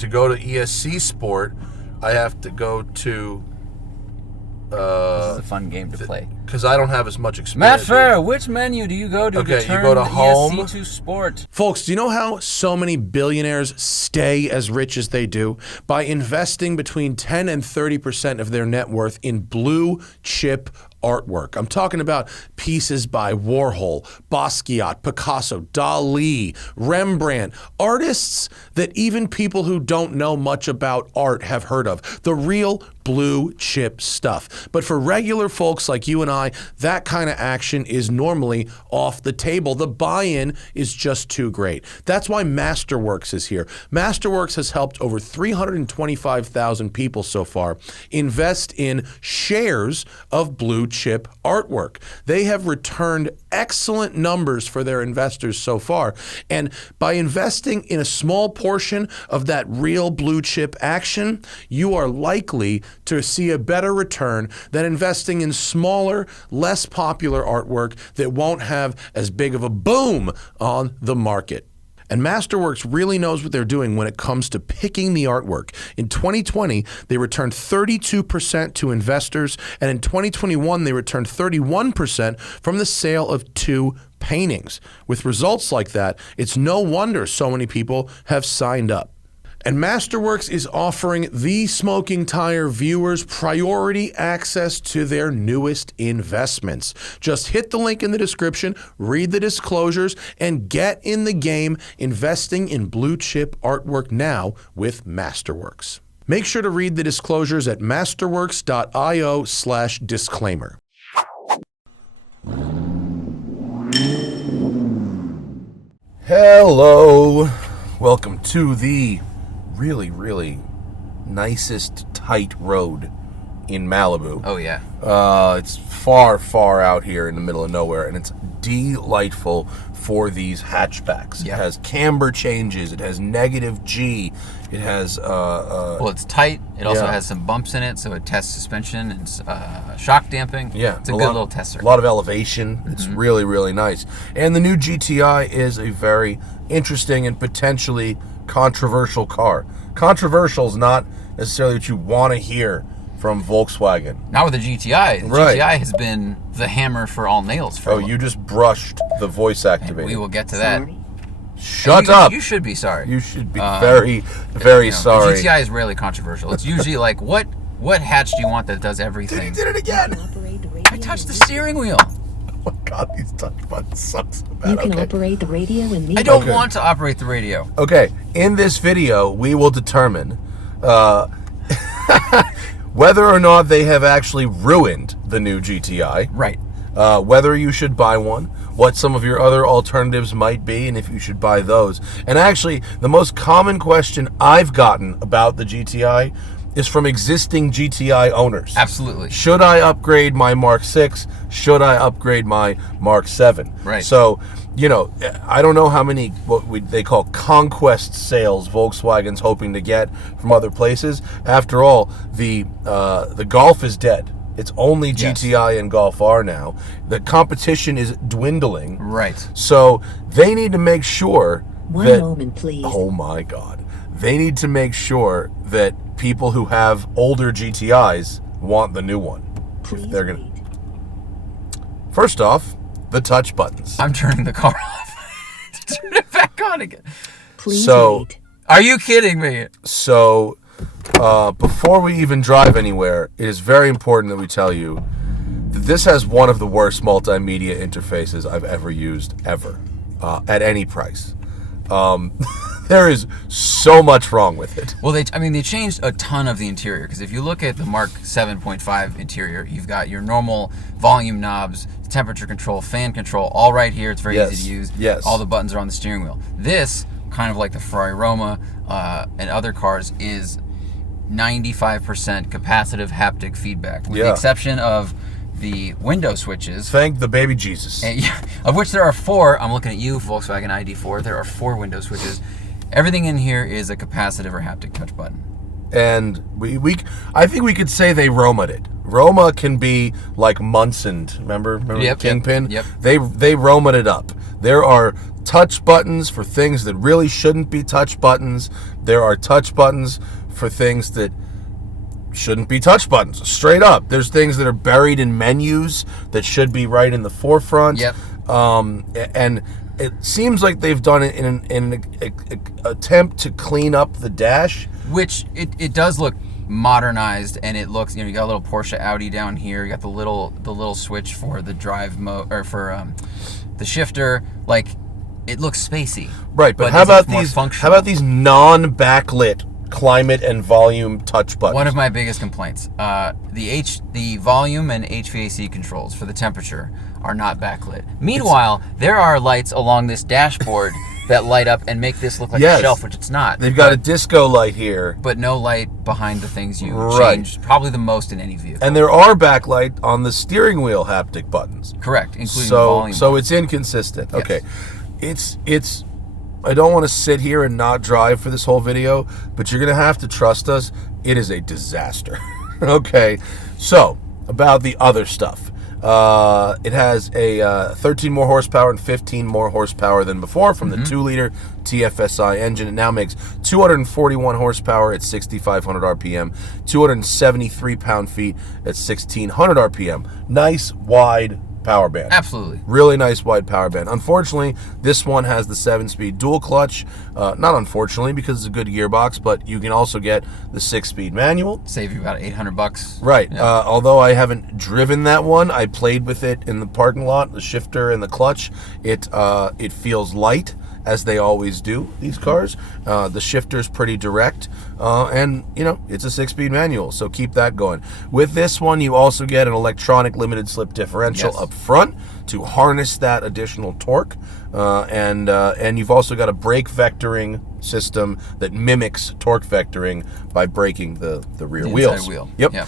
to go to ESC Sport, I have to go to... this is a fun game to play. Because I don't have as much experience. Matt Farrer, which menu do you go to Okay, turn you go to the home. ESC to Sport? Folks, do you know how so many billionaires stay as rich as they do? By investing between 10 and 30% of their net worth in blue chip artwork. I'm talking about pieces by Warhol, Basquiat, Picasso, Dali, Rembrandt, artists that even people who don't know much about art have heard of. The real blue chip stuff. But for regular folks like you and I, that kind of action is normally off the table. The buy-in is just too great. That's why Masterworks is here. Masterworks has helped over 325,000 people so far invest in shares of blue chip artwork. They have returned excellent numbers for their investors so far. And by investing in a small portion of that real blue chip action, you are likely to see a better return than investing in smaller, less popular artwork that won't have as big of a boom on the market. And Masterworks really knows what they're doing when it comes to picking the artwork. In 2020, they returned 32% to investors, and in 2021, they returned 31% from the sale of 2 paintings. With results like that, it's no wonder so many people have signed up. And Masterworks is offering the Smoking Tire viewers priority access to their newest investments. Just hit the link in the description, read the disclosures, and get in the game investing in blue chip artwork now with Masterworks. Make sure to read the disclosures at masterworks.io/disclaimer. Hello. Welcome to the really nicest tight road in Malibu. Oh, yeah. It's far out here in the middle of nowhere, and it's delightful for these hatchbacks. Yeah. It has camber changes. It has negative G. It has... well, it's tight. It also yeah. has some bumps in it, so it tests suspension and shock damping. Yeah. It's a good little tester. A lot of elevation. It's really nice. And the new GTI is a very interesting and potentially controversial car. Controversial is not necessarily what you want to hear from Volkswagen. Not with the GTI. The Right. GTI has been the hammer for all nails. For You just brushed the voice activator. We will get to that. Shut up. You should be sorry. You should be very sorry. The GTI is rarely controversial. It's usually like, what hatch do you want that does everything? He did it again. I touched the steering wheel. Oh my God, these touch buttons suck so bad. You can operate the radio and leave. I don't want to operate the radio. Okay, in this video, we will determine whether or not they have actually ruined the new GTI. Right. Whether you should buy one, what some of your other alternatives might be, and if you should buy those. And actually, the most common question I've gotten about the GTI is from existing GTI owners. Absolutely. Should I upgrade my Mark 6? Should I upgrade my Mark 7? Right. So, you know, I don't know how many they call conquest sales Volkswagen's hoping to get from other places. After all, the Golf is dead. It's only GTI and Golf R now. The competition is dwindling. Right. So they need to make sure One that... moment, please. Oh, my God. They need to make sure that people who have older GTIs want the new one. Please They're gonna... wait. First off, the touch buttons. I'm turning the car off to turn it back on again. Please So- wait. Are you kidding me? So, before we even drive anywhere, it is very important that we tell you that this has one of the worst multimedia interfaces I've ever used, ever, at any price. There is so much wrong with it. Well, they changed a ton of the interior, because if you look at the Mark 7.5 interior, you've got your normal volume knobs, temperature control, fan control, all right here. It's very easy to use. Yes. All the buttons are on the steering wheel. This, kind of like the Ferrari Roma and other cars, is 95% capacitive haptic feedback, with the exception of the window switches. Thank the baby Jesus. Of which there are 4. I'm looking at you, Volkswagen ID4. There are 4 window switches. Everything in here is a capacitive or haptic touch button. And I think we could say they Roma'd it. Roma can be like Munson, remember Yep, Kingpin? yep. They Roma'd it up. There are touch buttons for things that really shouldn't be touch buttons. There are touch buttons for things that shouldn't be touch buttons. Straight up. There's things that are buried in menus that should be right in the forefront. Yep. And it seems like they've done it in an attempt to clean up the dash. Which it does look modernized, and it looks, you got a little Porsche Audi down here. You got the little switch for the drive mode, or for the shifter. Like, it looks spacey. Right, but how about these non-backlit climate and volume touch buttons? One of my biggest complaints, the volume and HVAC controls for the temperature are not backlit. Meanwhile, there are lights along this dashboard that light up and make this look like a shelf, which it's not. They've got a disco light here, but no light behind the things you change probably the most in any vehicle. And there are backlight on the steering wheel haptic buttons. Correct, including the volume. So it's inconsistent. Yes. Okay, it's. I don't want to sit here and not drive for this whole video, but you're gonna have to trust us. It is a disaster. Okay, so about the other stuff. It has a 13 more horsepower and 15 more horsepower than before from the 2-liter TFSI engine. It now makes 241 horsepower at 6,500 RPM, 273 pound-feet at 1,600 RPM. Nice, wide power band. Absolutely. Really nice wide power band. Unfortunately, this one has the 7-speed dual clutch. Not unfortunately, because it's a good gearbox, but you can also get the 6-speed manual. Save you about $800. Right. Yeah. Although I haven't driven that one, I played with it in the parking lot, the shifter and the clutch. It feels light, as they always do, these cars. The shifter's pretty direct, and it's a 6-speed manual, so keep that going. With this one, you also get an electronic limited slip differential up front to harness that additional torque, and you've also got a brake vectoring system that mimics torque vectoring by braking the rear wheels. Yep.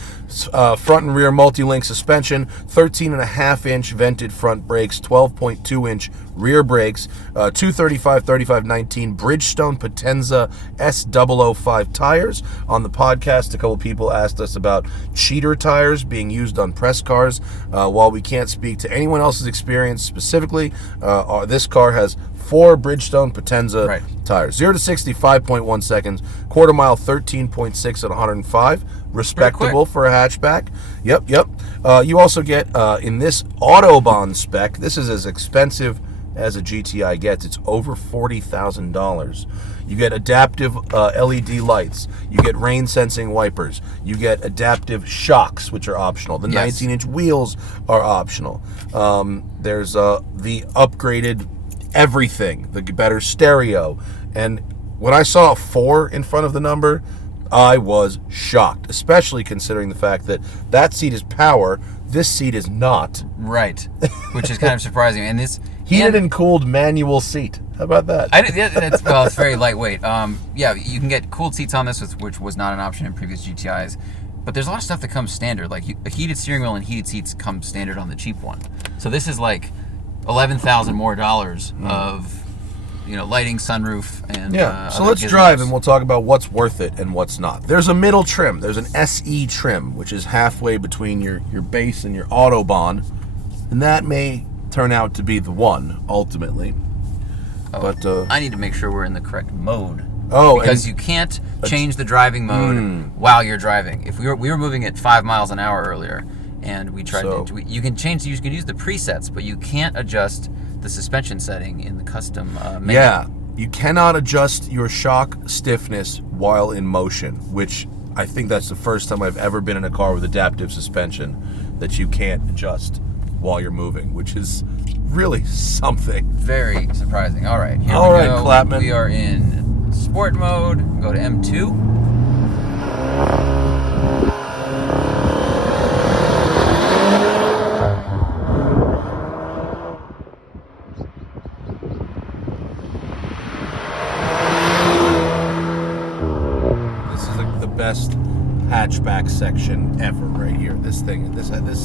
Front and rear multi-link suspension, 13.5-inch vented front brakes, 12.2-inch rear brakes, 235/35/19 Bridgestone Potenza S005 tires. On the podcast, a couple people asked us about cheater tires being used on press cars. While we can't speak to anyone else's experience specifically, this car has 4 Bridgestone Potenza tires. 0 to 60, 5.1 seconds. Quarter mile, 13.6 at 105. Respectable for a hatchback. Yep. You also get, in this Autobahn spec, this is as expensive as a GTI gets. It's over $40,000. You get adaptive LED lights. You get rain sensing wipers. You get adaptive shocks, which are optional. The 19-inch wheels are optional. There's the upgraded everything, the better stereo. And when I saw a 4 in front of the number, I was shocked, especially considering the fact that seat is power, this seat is not. Right, which is kind of surprising. And this heated and cooled manual seat. How about that? It's very lightweight. You can get cooled seats on this, which was not an option in previous GTIs. But there's a lot of stuff that comes standard, like a heated steering wheel and heated seats come standard on the cheap one. So this is like $11,000 more of lighting, sunroof, and so let's drive and we'll talk about what's worth it and what's not. There's a middle trim. There's an SE trim, which is halfway between your base and your Autobahn, and that may turn out to be the one ultimately. But I need to make sure we're in the correct mode. Because you can't change the driving mode while you're driving. If we were moving at 5 miles an hour earlier, and we tried you can use the presets, but you can't adjust the suspension setting in the custom menu. Yeah, you cannot adjust your shock stiffness while in motion, which I think that's the first time I've ever been in a car with adaptive suspension that you can't adjust while you're moving, which is really something. Very surprising. All right, here All we right, go. Clapman. We are in sport mode. Go to M2. Best hatchback section ever right here. This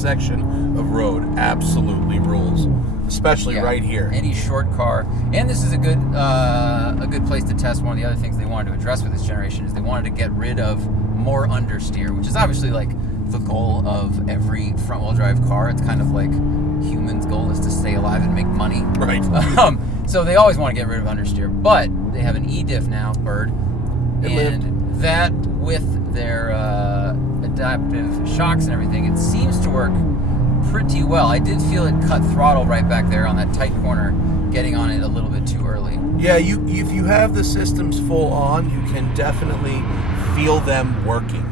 section of road absolutely rules, especially right here. Any short car, and this is a good place to test. One of the other things they wanted to address with this generation is they wanted to get rid of more understeer, which is obviously like the goal of every front-wheel drive car. It's kind of like humans' goal is to stay alive and make money. Right. So they always want to get rid of understeer, but they have an e-diff now, Bird, and that with their adaptive shocks and everything, it seems to work pretty well. I did feel it cut throttle right back there on that tight corner, getting on it a little bit too early. Yeah, if you have the systems full on, you can definitely feel them working,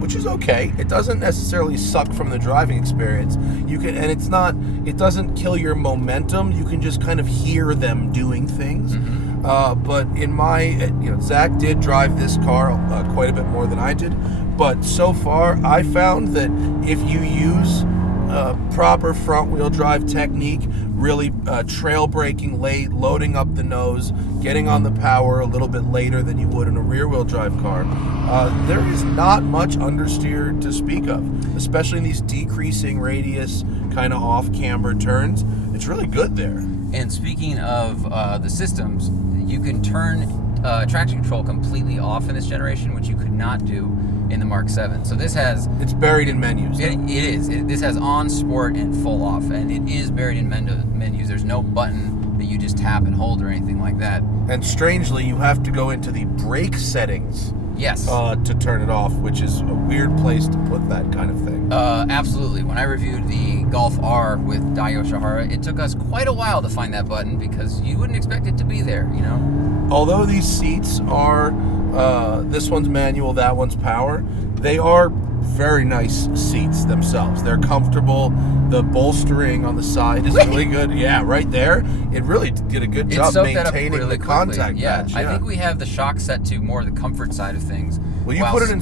which is okay. It doesn't necessarily suck from the driving experience. You can, and it doesn't kill your momentum. You can just kind of hear them doing things. But in my, Zach did drive this car quite a bit more than I did. But so far, I found that if you use proper front-wheel drive technique, really trail braking late, loading up the nose, getting on the power a little bit later than you would in a rear-wheel drive car, there is not much understeer to speak of, especially in these decreasing radius, kind of off-camber turns. It's really good there. And speaking of the systems, you can turn traction control completely off in this generation, which you could not do in the Mark 7. So this has... It's buried in menus. It is. This has on, sport, and full off, and it is buried in menus. There's no button that you just tap and hold or anything like that. And strangely, you have to go into the brake settings Yes. To turn it off, which is a weird place to put that kind of thing. Absolutely. When I reviewed the Golf R with Daiyo Shihara, it took us quite a while to find that button because you wouldn't expect it to be there, Although these seats are, this one's manual, that one's power, they are very nice seats themselves. They're comfortable. The bolstering on the side is really good. Yeah, right there. It really did a good job maintaining the contact patch. Yeah, I think we have the shock set to more the comfort side of things. Well, you put it in,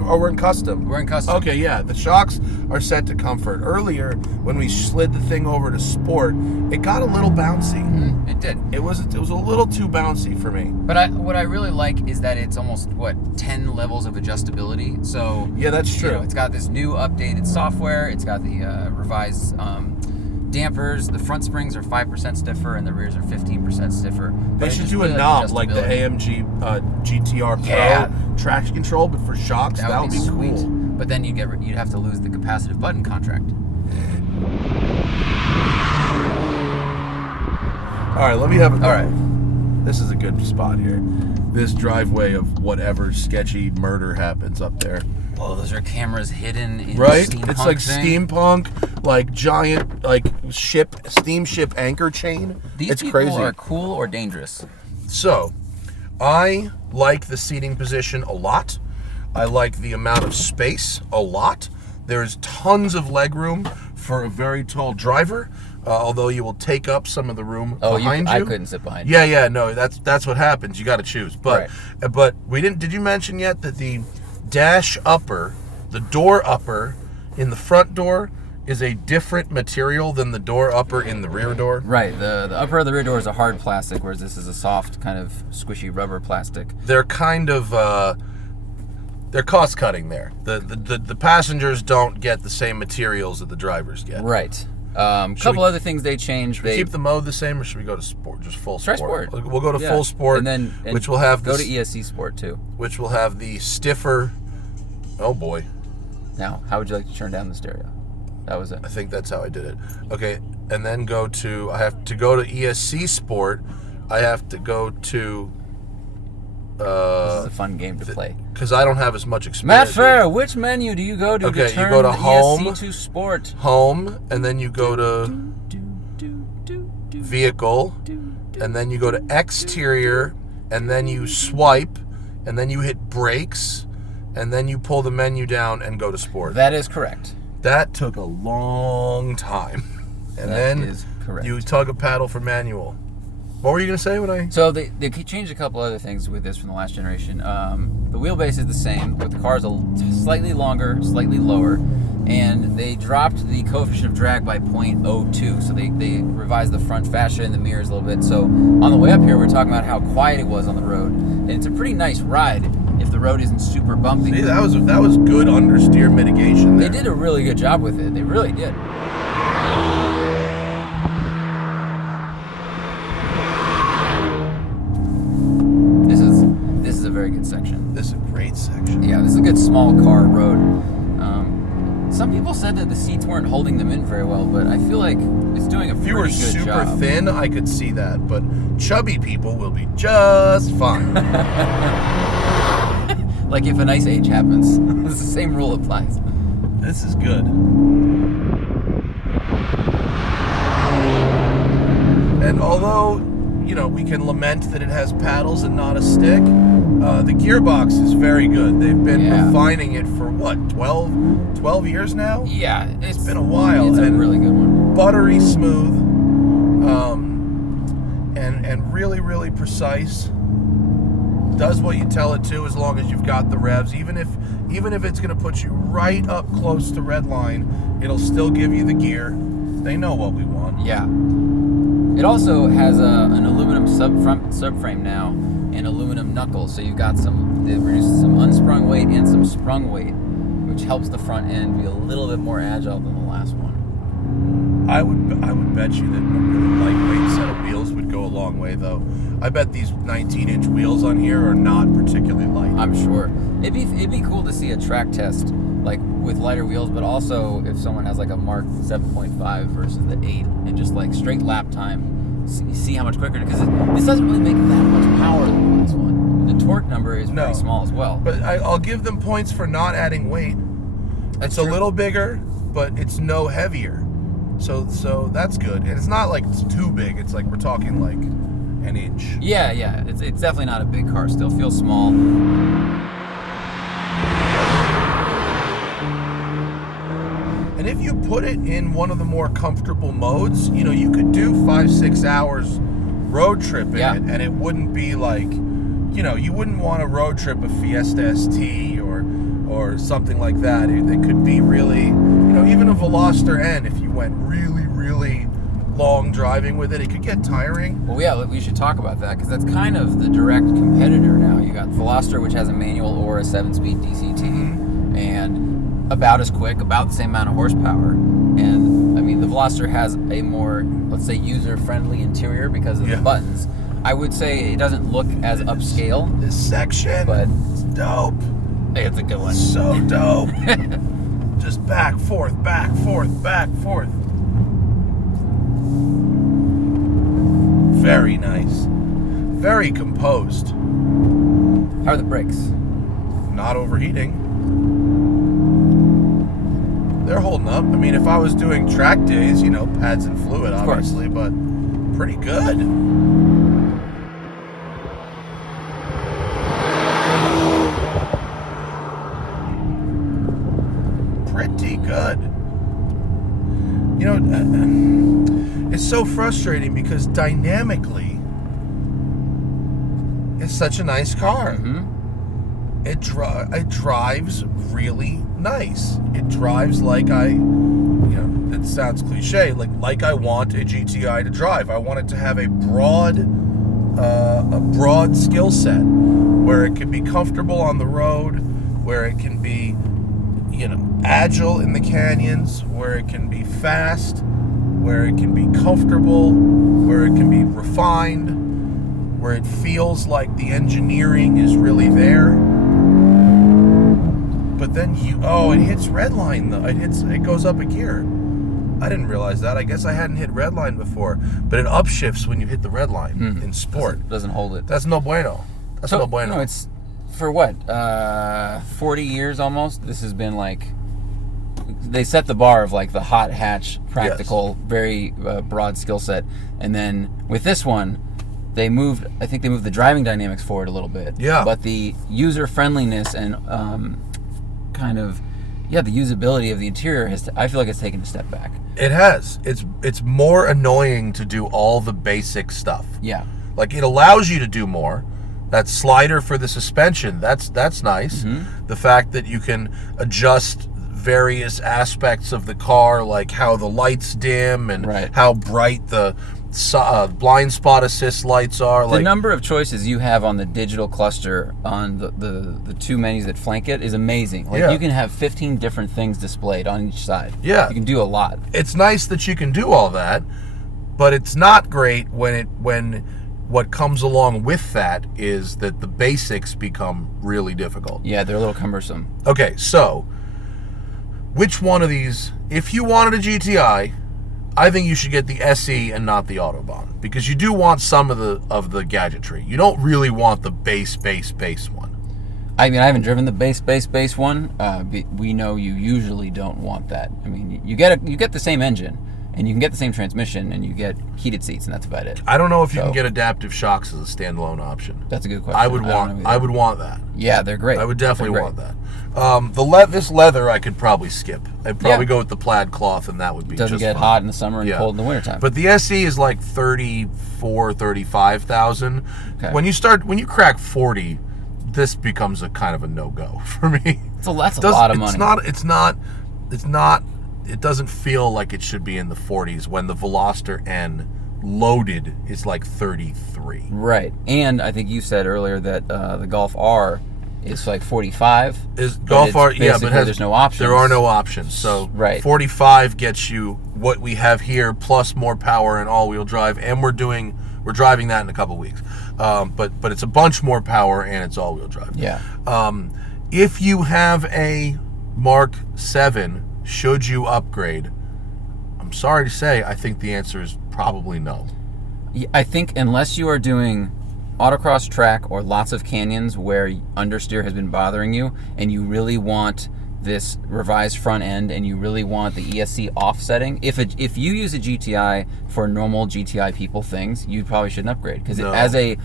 or we're in custom. We're in custom. Okay, yeah. The shocks are set to comfort. Earlier, when we slid the thing over to sport, it got a little bouncy. It did. It was a little too bouncy for me. But what I really like is that it's almost 10 levels of adjustability. So yeah, that's true. It's got this new updated software. It's got the revised dampers. The front springs are 5% stiffer and the rears are 15% stiffer. They should do a knob like the AMG GTR Pro traction control, but for shocks, that would be sweet. Cool. But then you'd have to lose the capacitive button contract. All right, let me have it. All right. This is a good spot here. This driveway of whatever sketchy murder happens up there. Oh, those are cameras hidden in right? Steampunk It's like thing. steampunk, like giant, like steamship anchor chain. These people crazy. Are cool or dangerous? So, I like the seating position a lot. I like the amount of space a lot. There's tons of legroom for a very tall driver. Although you will take up some of the room behind you. I couldn't sit behind you. Yeah, no, that's what happens. You got to choose. But we didn't. Did you mention yet that the dash upper, the door upper in the front door is a different material than the door upper in the rear door? Right. The upper of the rear door is a hard plastic, whereas this is a soft, kind of squishy rubber plastic. They're kind of they're cost cutting there. The passengers don't get the same materials that the drivers get. Right. Couple other things they changed. Should we keep the mode the same, or should we go to sport, just full sport? Try sport. We'll go to full sport, and which will have go to ESC Sport too, which will have the stiffer. Oh boy! Now, how would you like to turn down the stereo? That was it. I think that's how I did it. Okay, and then go to. I have to go to ESC Sport. I have to go to. This is a fun game to play. Because I don't have as much experience. Matt Fair, which menu do you go to okay, turn you go to home, ESC to sport? Home, and then you go to vehicle, and then you go to exterior, and then you swipe, and then you hit brakes, and then you pull the menu down and go to sport. That is correct. That took a long time. And that is correct. You tug a paddle for manual. What were you going to say when I... So they changed a couple other things with this from the last generation. The wheelbase is the same, but the car is slightly longer, slightly lower, and they dropped the coefficient of drag by 0.02. So they revised the front fascia and the mirrors a little bit. So on the way up here, we're talking about how quiet it was on the road. And it's a pretty nice ride if the road isn't super bumpy. See, that was good understeer mitigation there. They did a really good job with it. They really did. This is a very good section. This is a great section. Yeah, this is a good small car road. Some people said that the seats weren't holding them in very well, but I feel like it's doing a If you were pretty good super job. thin, I could see that, but chubby people will be just fine. Like if an ice age happens, it's the same rule applies. This is good. And although, we can lament that it has paddles and not a stick, the gearbox is very good. They've been refining it for, 12 years now? Yeah, It's been a while. It's a and really good one. buttery smooth, and really, really precise. Does what you tell it to, as long as you've got the revs. Even if it's going to put you right up close to red line, it'll still give you the gear. They know what we want. Yeah. It also has an aluminum subframe now and aluminum knuckles, so you've got it reduces some unsprung weight and some sprung weight, which helps the front end be a little bit more agile than the last one. I would bet you that a really lightweight set of wheels would go a long way, though. I bet these 19-inch wheels on here are not particularly light. I'm sure. It'd be cool to see a track test, like with lighter wheels, but also if someone has like a Mark 7.5 versus the 8, and just like straight lap time, see how much quicker, because this doesn't really make that much power than this one. The torque number is pretty small as well. But I'll give them points for not adding weight. It's a little bigger, but it's no heavier. So that's good. And it's not like it's too big. It's like we're talking like an inch. Yeah. It's definitely not a big car. Still feels small. And if you put it in one of the more comfortable modes, you could do 5-6 hours road trip in it, and it wouldn't be like, you wouldn't want to road trip a Fiesta ST or something like that. It could be really, even a Veloster N, if you went really, really long driving with it, it could get tiring. Well, yeah, we should talk about that, because that's kind of the direct competitor now. You got Veloster, which has a manual or a 7-speed DCT, and about as quick, about the same amount of horsepower. And, I mean, the Veloster has a more, let's say, user-friendly interior because of the buttons. I would say it doesn't look as upscale. This section, but it's dope. Hey, it's a good one. So dope. Just back, forth, back, forth, back, forth. Very nice. Very composed. How are the brakes? Not overheating. They're holding up. I mean, if I was doing track days, pads and fluid, obviously, but pretty good. Pretty good. It's so frustrating because dynamically, it's such a nice car. Mm-hmm. It drives really nice. It drives like it sounds cliche, like I want a GTI to drive. I want it to have a broad skill set where it can be comfortable on the road, where it can be, agile in the canyons, where it can be fast, where it can be comfortable, where it can be refined, where it feels like the engineering is really there. But then it hits redline though. It goes up a gear. I didn't realize that. I guess I hadn't hit redline before, but it upshifts when you hit the redline in sport. Doesn't hold it. That's no bueno. That's no bueno. It's for what? 40 years almost. This has been like, they set the bar of like the hot hatch, practical, very broad skill set, and then with this one, I think they moved the driving dynamics forward a little bit. Yeah. But the user friendliness and the usability of the interior I feel like it's taken a step back. It has. It's more annoying to do all the basic stuff. Yeah. Like, it allows you to do more. That slider for the suspension, that's nice. Mm-hmm. The fact that you can adjust various aspects of the car, like how the lights dim and how bright the blind spot assist lights are. The number of choices you have on the digital cluster on the two menus that flank it is amazing. You can have 15 different things displayed on each side. Yeah. You can do a lot. It's nice that you can do all that, but it's not great when what comes along with that is that the basics become really difficult. Yeah, they're a little cumbersome. Okay, so which one of these, if you wanted a GTI, I think you should get the SE and not the Autobahn, because you do want some of the gadgetry. You don't really want the base one. I mean, I haven't driven the base one. We know you usually don't want that. I mean, you get the same engine, and you can get the same transmission, and you get heated seats, and that's about it. I don't know if you can get adaptive shocks as a standalone option. That's a good question. I would want that. Yeah, they're great. I would definitely want that. This leather I could probably skip. I'd probably go with the plaid cloth, and that would be doesn't just get fine. hot in the summer and cold in the wintertime. But the SE is like 35,000. Okay. When you crack 40, this becomes a kind of a no-go for me. That's a lot of money. It doesn't feel like it should be in the 40s when the Veloster N loaded is like 33. Right. And I think you said earlier that the Golf R is like 45. Golf R, but there's no options. There are no options. So 45 gets you what we have here plus more power and all-wheel drive, and we're driving that in a couple weeks. But it's a bunch more power and it's all-wheel drive. Yeah. If you have a Mark 7, should you upgrade? I'm sorry to say, I think the answer is probably no. I think unless you are doing autocross track or lots of canyons where understeer has been bothering you, and you really want this revised front end, and you really want the ESC offsetting, if you use a GTI for normal GTI people things, you probably shouldn't upgrade, because as a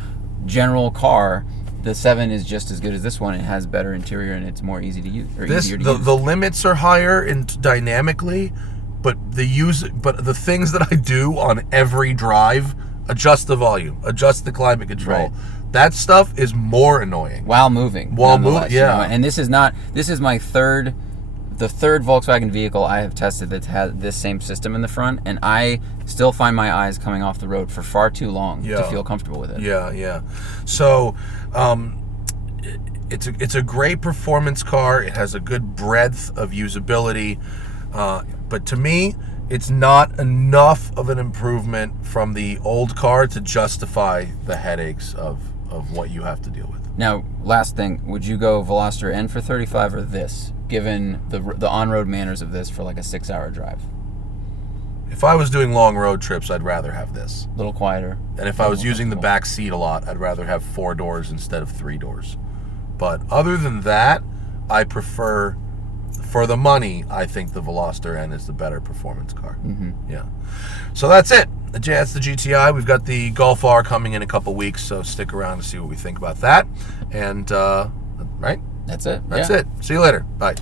general car, the 7 is just as good as this one. It has better interior and it's more easy to use. Easier to use. The limits are higher dynamically, but the things that I do on every drive, adjust the volume, adjust the climate control. Right. That stuff is more annoying while moving. Yeah. You know? And this is my third Volkswagen vehicle I have tested that has this same system in the front, and I still find my eyes coming off the road for far too long to feel comfortable with it. Yeah. So, it's a great performance car. It has a good breadth of usability, but to me, it's not enough of an improvement from the old car to justify the headaches of what you have to deal with. Now, last thing, would you go Veloster N for 35 or this, given the on-road manners of this for like a 6-hour drive? If I was doing long road trips, I'd rather have this. A little quieter. And if I was using the back seat a lot, I'd rather have 4 doors instead of 3 doors. But other than that, I prefer, for the money, I think the Veloster N is the better performance car. Mm-hmm. Yeah. So that's it. That's the GTI. We've got the Golf R coming in a couple weeks, so stick around to see what we think about that. And, right? That's it. That's it. See you later. Bye.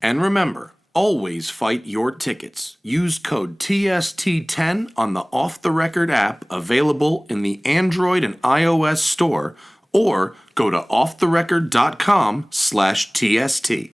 And remember, always fight your tickets. Use code TST10 on the Off the Record app available in the Android and iOS store, or go to offtherecord.com/TST.